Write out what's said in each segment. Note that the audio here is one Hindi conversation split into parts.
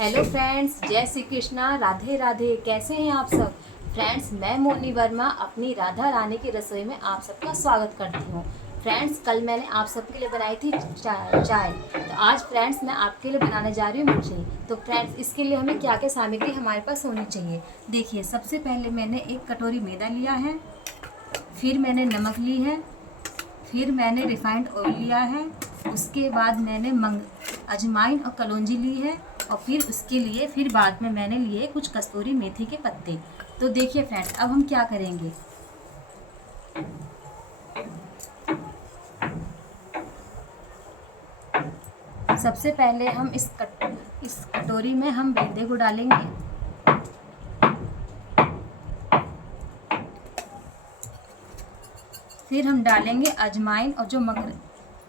हेलो फ्रेंड्स, जय श्री कृष्णा, राधे राधे। कैसे हैं आप सब फ्रेंड्स? मैं मोनी वर्मा अपनी राधा रानी की रसोई में आप सबका स्वागत करती हूँ। फ्रेंड्स, कल मैंने आप सबके लिए बनाई थी चाय। तो आज फ्रेंड्स मैं आपके लिए बनाने जा रही हूँ मिठाई। तो फ्रेंड्स, इसके लिए हमें क्या क्या सामग्री हमारे पास होनी चाहिए। देखिए, सबसे पहले मैंने एक कटोरी मैदा लिया है, फिर मैंने नमक ली है, फिर मैंने रिफाइंड ऑयल लिया है, उसके बाद मैंने अजवाइन और कलौंजी ली है, और फिर उसके लिए फिर बाद में मैंने लिए कुछ कस्तूरी मेथी के पत्ते। तो देखिए फ्रेंड्स, अब हम क्या करेंगे। सबसे पहले हम इस कटोरी में हम मैदे को डालेंगे। फिर हम डालेंगे अजवाइन और जो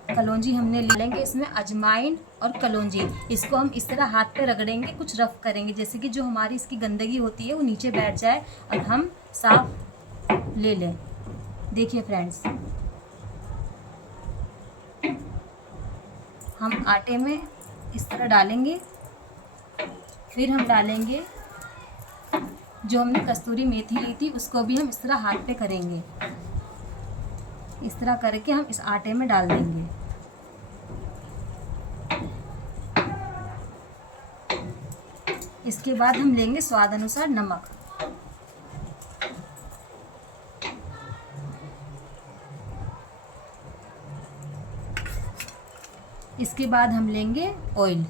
कलौंजी हमने ले लेंगे, इसमें अजवाइन और कलौंजी, इसको हम इस तरह हाथ पे रगड़ेंगे, कुछ रफ करेंगे, जैसे कि जो हमारी इसकी गंदगी होती है वो नीचे बैठ जाए और हम साफ ले लें। देखिए फ्रेंड्स, हम आटे में इस तरह डालेंगे। फिर हम डालेंगे जो हमने कस्तूरी मेथी ली थी, उसको भी हम इस तरह हाथ पे करेंगे। इस तरह करके हम इस आटे में डाल देंगे। इसके बाद हम लेंगे स्वाद अनुसार नमक। इसके बाद हम लेंगे ऑयल।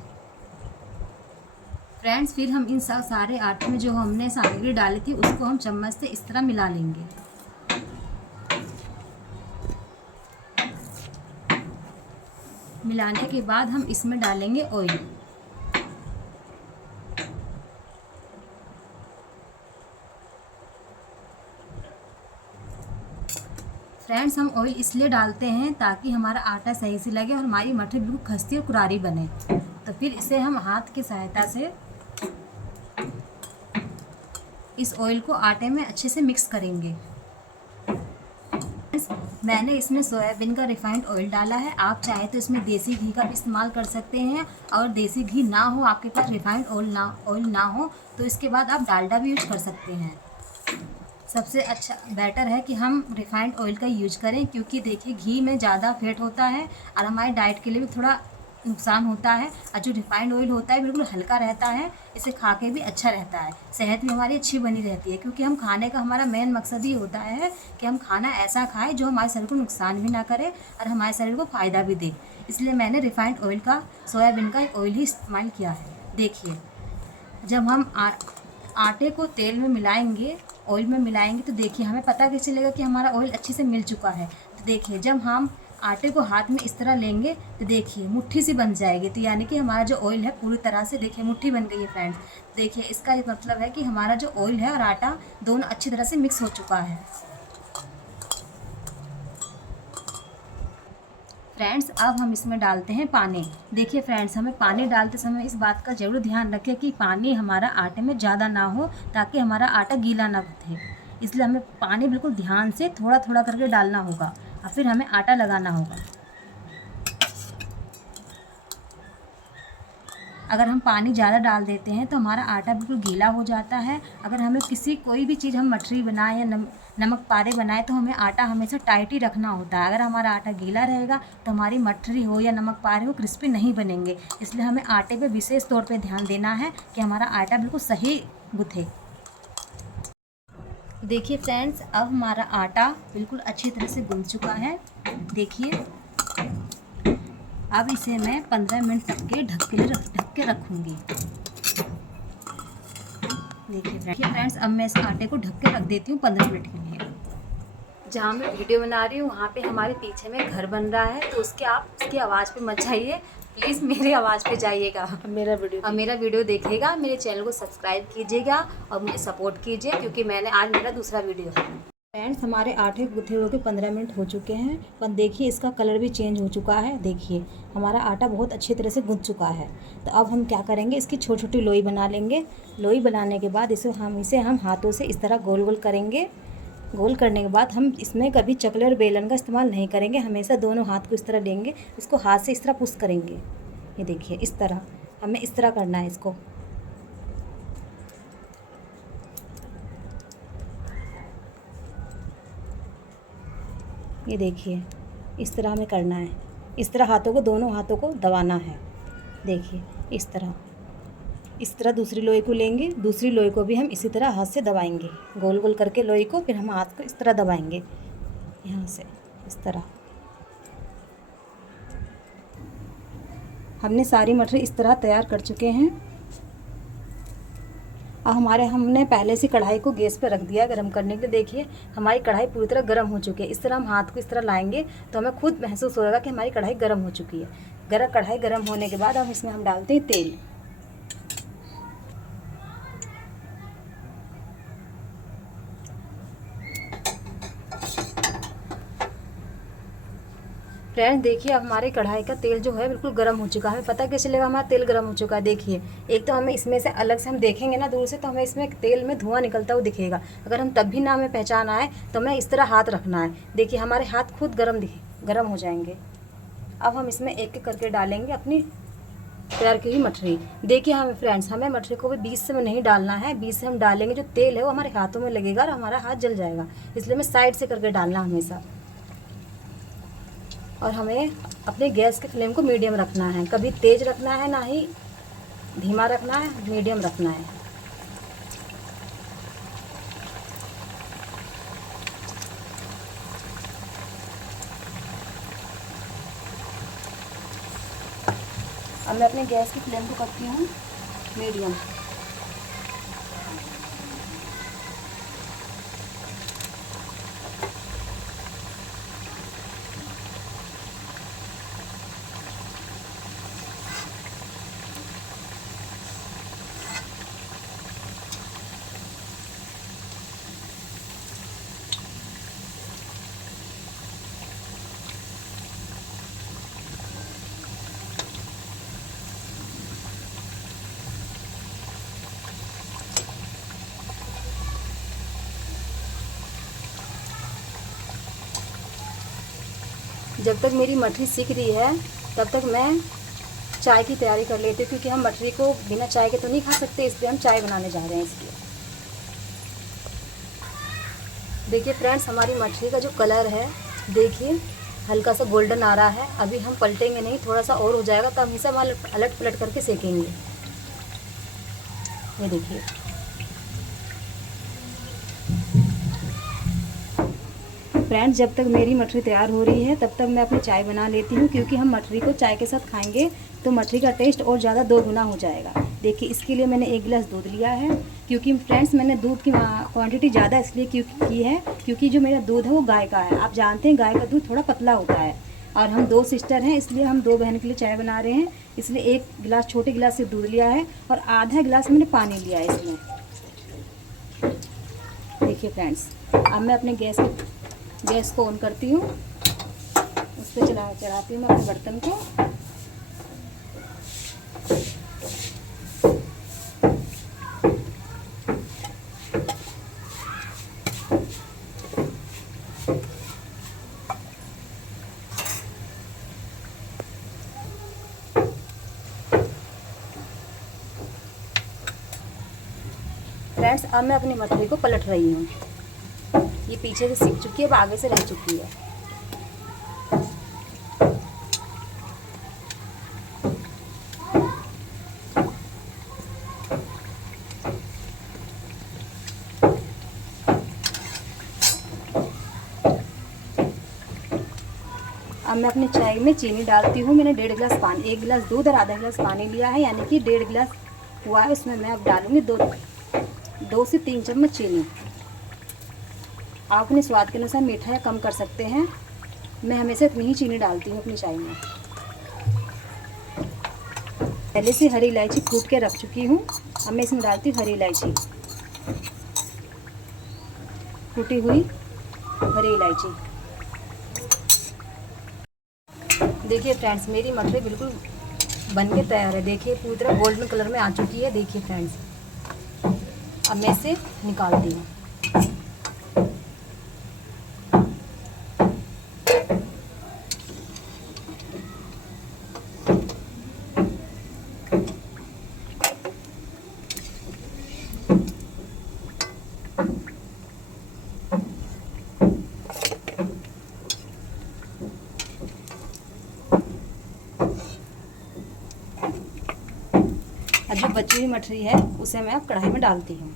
फ्रेंड्स, फिर हम इन सारे आटे में जो हमने सामग्री डाली थी उसको हम चम्मच से इस तरह मिला लेंगे। मिलाने के बाद हम इसमें डालेंगे ऑयल। फ्रेंड्स, हम ऑयल इसलिए डालते हैं ताकि हमारा आटा सही से लगे और हमारी मठरी बिल्कुल खस्ती और कुरारी बने। तो फिर इसे हम हाथ की सहायता से इस ऑयल को आटे में अच्छे से मिक्स करेंगे। मैंने इसमें सोयाबीन का रिफाइंड ऑयल डाला है। आप चाहे तो इसमें देसी घी का भी इस्तेमाल कर सकते हैं, और देसी घी ना हो, आपके पास रिफाइंड ऑयल ना हो, तो इसके बाद आप डालडा भी यूज कर सकते हैं। सबसे अच्छा बेटर है कि हम रिफाइंड ऑयल का यूज करें, क्योंकि देखिए घी में ज़्यादा फैट होता है और हमारे डाइट के लिए भी थोड़ा नुकसान होता है। और जो रिफाइंड ऑयल होता है बिल्कुल हल्का रहता है, इसे खा के भी अच्छा रहता है, सेहत भी हमारी अच्छी बनी रहती है। क्योंकि हम खाने का हमारा मेन मकसद ही होता है कि हम खाना ऐसा खाएं जो हमारे शरीर को नुकसान भी ना करे और हमारे शरीर को फ़ायदा भी दे। इसलिए मैंने रिफाइंड ऑयल का, सोयाबीन का ऑयल ही इस्तेमाल किया है। देखिए, जब हम आटे को तेल में मिलाएंगे, ऑयल में मिलाएंगे, तो देखिए हमें पता कैसे चलेगा कि हमारा ऑयल अच्छे से मिल चुका है। तो देखिए, जब हम आटे को हाथ में इस तरह लेंगे तो देखिए मुट्ठी सी बन जाएगी। तो यानी कि हमारा जो ऑयल है पूरी तरह से देखिए मुट्ठी बन गई है फ्रेंड्स। देखिए, इसका मतलब है कि हमारा जो ऑयल है और आटा दोनों अच्छी तरह से मिक्स हो चुका है। फ्रेंड्स, अब हम इसमें डालते हैं पानी। देखिए फ्रेंड्स, हमें पानी डालते समय इस बात का ज़रूर ध्यान रखें कि पानी हमारा आटे में ज़्यादा ना हो, ताकि हमारा आटा गीला ना गूंथे। इसलिए हमें पानी बिल्कुल ध्यान से थोड़ा थोड़ा करके डालना होगा, और फिर हमें आटा लगाना होगा। अगर हम पानी ज़्यादा डाल देते हैं तो हमारा आटा बिल्कुल गीला हो जाता है। अगर हमें कोई भी चीज़ हम मठरी बनाएं या नमक पारे बनाएं, तो हमें आटा हमेशा टाइट ही रखना होता है। अगर हमारा आटा गीला रहेगा तो हमारी मठरी हो या नमक पारे हो क्रिस्पी नहीं बनेंगे। इसलिए हमें आटे पे विशेष तौर पे ध्यान देना है कि हमारा आटा बिल्कुल सही गुथे। देखिए फ्रेंड्स, अब हमारा आटा बिल्कुल अच्छी तरह से गूंथ चुका है। देखिए, अब इसे मैं 15 मिनट तक के ढक के रखूँगी। देखिए फ्रेंड्स, अब मैं इस आटे को ढक के रख देती हूँ 15 मिनट के लिए। जहाँ मैं वीडियो बना रही हूँ वहाँ पे हमारे पीछे में घर बन रहा है, तो उसकी आवाज़ पे मत जाइए प्लीज़, मेरी आवाज़ पे जाइएगा। मेरा वीडियो देखिएगा, मेरे चैनल को सब्सक्राइब कीजिएगा और मुझे सपोर्ट कीजिए, क्योंकि मैंने आज मेरा दूसरा वीडियो है। फ्रेंड्स, हमारे आटे गुथे हुए 15 मिनट हो चुके हैं, पर देखिए इसका कलर भी चेंज हो चुका है। देखिए हमारा आटा बहुत अच्छी तरह से गूंथ चुका है। तो अब हम क्या करेंगे, इसकी छोटी छोटी लोई बना लेंगे। लोई बनाने के बाद इसे हम हाथों से इस तरह गोल गोल करेंगे। गोल करने के बाद हम इसमें कभी चकले और बेलन का इस्तेमाल नहीं करेंगे, हमेशा दोनों हाथ को इस तरह लेंगे, इसको हाथ से इस तरह पुश करेंगे। ये देखिए, इस तरह हमें इस तरह करना है इसको। ये देखिए, इस तरह हमें करना है। इस तरह हाथों को, दोनों हाथों को दबाना है। देखिए इस तरह दूसरी लोई को लेंगे, दूसरी लोई को भी हम इसी तरह हाथ से दबाएंगे, गोल गोल करके लोई को, फिर हम हाथ को इस तरह दबाएंगे, यहाँ से इस तरह। हमने सारी मटरी इस तरह तैयार कर चुके हैं। अब हमने पहले से कढ़ाई को गैस पर रख दिया गर्म करने के लिए। देखिए हमारी कढ़ाई पूरी तरह गर्म हो चुकी है। इस तरह हम हाथ को इस तरह लाएंगे तो हमें खुद महसूस होगा कि हमारी कढ़ाई गर्म हो चुकी है। कढ़ाई गर्म होने के बाद अब इसमें हम डालते हैं तेल। फ्रेंड्स देखिए अब हमारे कढ़ाई का तेल जो है बिल्कुल गर्म हो चुका है। हमें पता कैसे चलेगा हमारा तेल गर्म हो चुका है? देखिए एक तो हमें इसमें से अलग से हम देखेंगे ना दूर से, तो हमें इसमें तेल में धुआं निकलता हुआ दिखेगा। अगर हम तब भी ना हमें पहचान आए तो हमें इस तरह हाथ रखना है। देखिए हमारे हाथ खुद गर्म हो जाएंगे। अब हम इसमें एक एक करके डालेंगे अपनी तैयार की हुई मठरी। देखिए हमें मठरी को भी बीच से नहीं डालना है। बीच से हम डालेंगे जो तेल है वो हमारे हाथों में लगेगा और हमारा हाथ जल जाएगा, इसलिए हमें साइड से करके डालना हमेशा। और हमें अपने गैस के फ्लेम को मीडियम रखना है, कभी तेज़ रखना है ना ही धीमा रखना है, मीडियम रखना है। अब मैं अपने गैस की फ्लेम को करती हूँ मीडियम। जब तक मेरी मठरी सीख रही है तब तक मैं चाय की तैयारी कर लेती हूँ, क्योंकि हम मठरी को बिना चाय के तो नहीं खा सकते, इसलिए हम चाय बनाने जा रहे हैं इसलिए। देखिए फ्रेंड्स हमारी मछली का जो कलर है देखिए हल्का सा गोल्डन आ रहा है। अभी हम पलटेंगे नहीं, थोड़ा सा और हो जाएगा तब हमेशा हम अलट पलट करके सेकेंगे। ये देखिए फ्रेंड्स जब तक मेरी मठरी तैयार हो रही है तब तक मैं अपनी चाय बना लेती हूँ, क्योंकि हम मठरी को चाय के साथ खाएंगे तो मठरी का टेस्ट और ज़्यादा दोगुना हो जाएगा। देखिए इसके लिए मैंने 1 गिलास दूध लिया है, क्योंकि फ्रेंड्स मैंने दूध की क्वांटिटी ज़्यादा इसलिए की है क्योंकि जो मेरा दूध है वो गाय का है। आप जानते हैं गाय का दूध थोड़ा पतला होता है, और हम 2 सिस्टर हैं इसलिए हम 2 बहन के लिए चाय बना रहे हैं, इसलिए 1 गिलास छोटे गिलास से दूध लिया है और आधा गिलास मैंने पानी लिया है इसमें। देखिए फ्रेंड्स अब मैं अपने गैस को ऑन करती हूँ, उस पर चढ़ाती हूँ मैं अपने बर्तन को। फ्रेंड्स अब मैं अपनी मछली को पलट रही हूँ। ये पीछे से सीख चुकी है, अब आगे से रह चुकी है। अब मैं अपनी चाय में चीनी डालती हूँ। मैंने 1.5 गिलास पानी, 1 गिलास दूध और आधा गिलास पानी लिया है, यानी कि 1.5 गिलास हुआ है। उसमें मैं अब डालूँगी 2 से 3 चम्मच चीनी। आप अपने स्वाद के अनुसार मीठा या कम कर सकते हैं। मैं हमेशा इतनी ही चीनी डालती हूँ अपनी चाय में। पहले से हरी इलायची कूट के रख चुकी हूँ, अब मैं इसमें डालती हूँ हरी इलायची, कूटी हुई हरी इलायची। देखिए फ्रेंड्स मेरी मठरी बिल्कुल बन के तैयार है। देखिए पूरी तरह गोल्डन कलर में आ चुकी है। देखिए फ्रेंड्स अब मैं इसे निकालती हूँ। और जो बची हुई मठरी है उसे मैं अब कढ़ाई में डालती हूँ।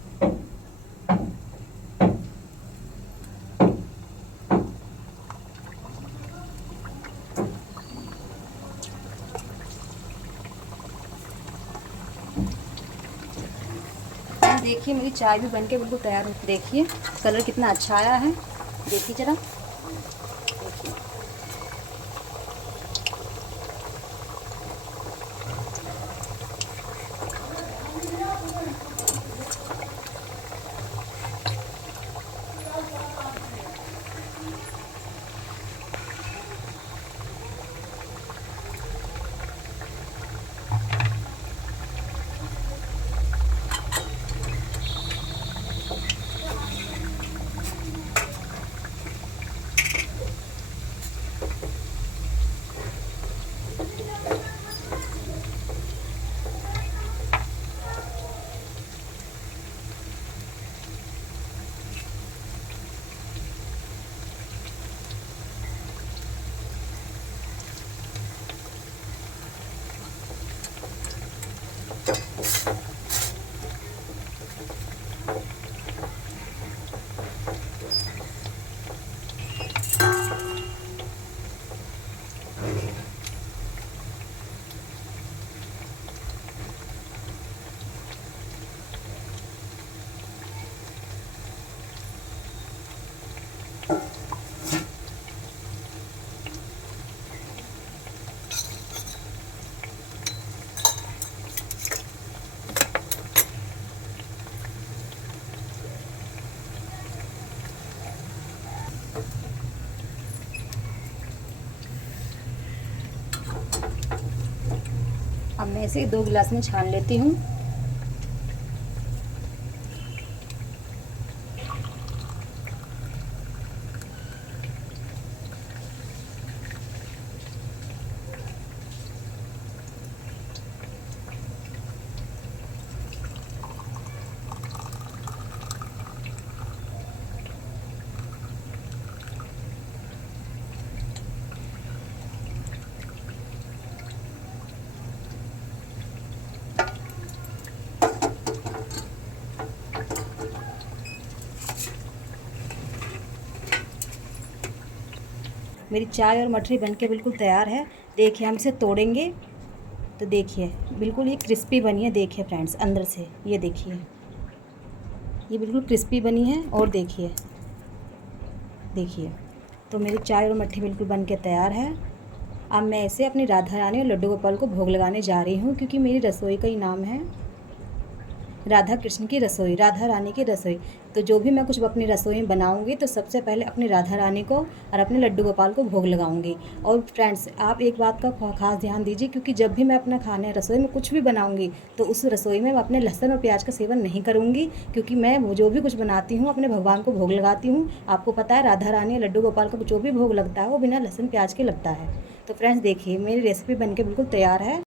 देखिए मेरी चाय भी बनके बिल्कुल तैयार हो। देखिए कलर कितना अच्छा आया है, देखिए ज़रा। अब मैं इसे 2 गिलास में छान लेती हूँ। मेरी चाय और मठरी बनके बिल्कुल तैयार है। देखिए हम इसे तोड़ेंगे तो देखिए बिल्कुल ये क्रिस्पी बनी है। देखिए फ्रेंड्स अंदर से ये देखिए, ये बिल्कुल क्रिस्पी बनी है। और देखिए देखिए तो मेरी चाय और मठरी बिल्कुल बनके तैयार है। अब मैं इसे अपनी राधा रानी और लड्डू गोपाल को भोग लगाने जा रही हूँ, क्योंकि मेरी रसोई का ही नाम है राधा कृष्ण की रसोई, राधा रानी की रसोई। तो जो भी मैं कुछ अपनी रसोई में बनाऊंगी तो सबसे पहले अपनी राधा रानी को और अपने लड्डू गोपाल को भोग लगाऊंगी। और फ्रेंड्स आप एक बात का खास ध्यान दीजिए, क्योंकि जब भी मैं अपना खाने रसोई में कुछ भी बनाऊंगी तो उस रसोई में मैं अपने लहसुन और प्याज का सेवन नहीं करूँगी, क्योंकि मैं वो जो भी कुछ बनाती हूँ अपने भगवान को भोग लगाती हूँ। आपको पता है राधा रानी और लड्डू गोपाल को जो भी भोग लगता है वो बिना लहसुन प्याज के लगता है। तो फ्रेंड्स देखिए मेरी रेसिपी बनके बिल्कुल तैयार है।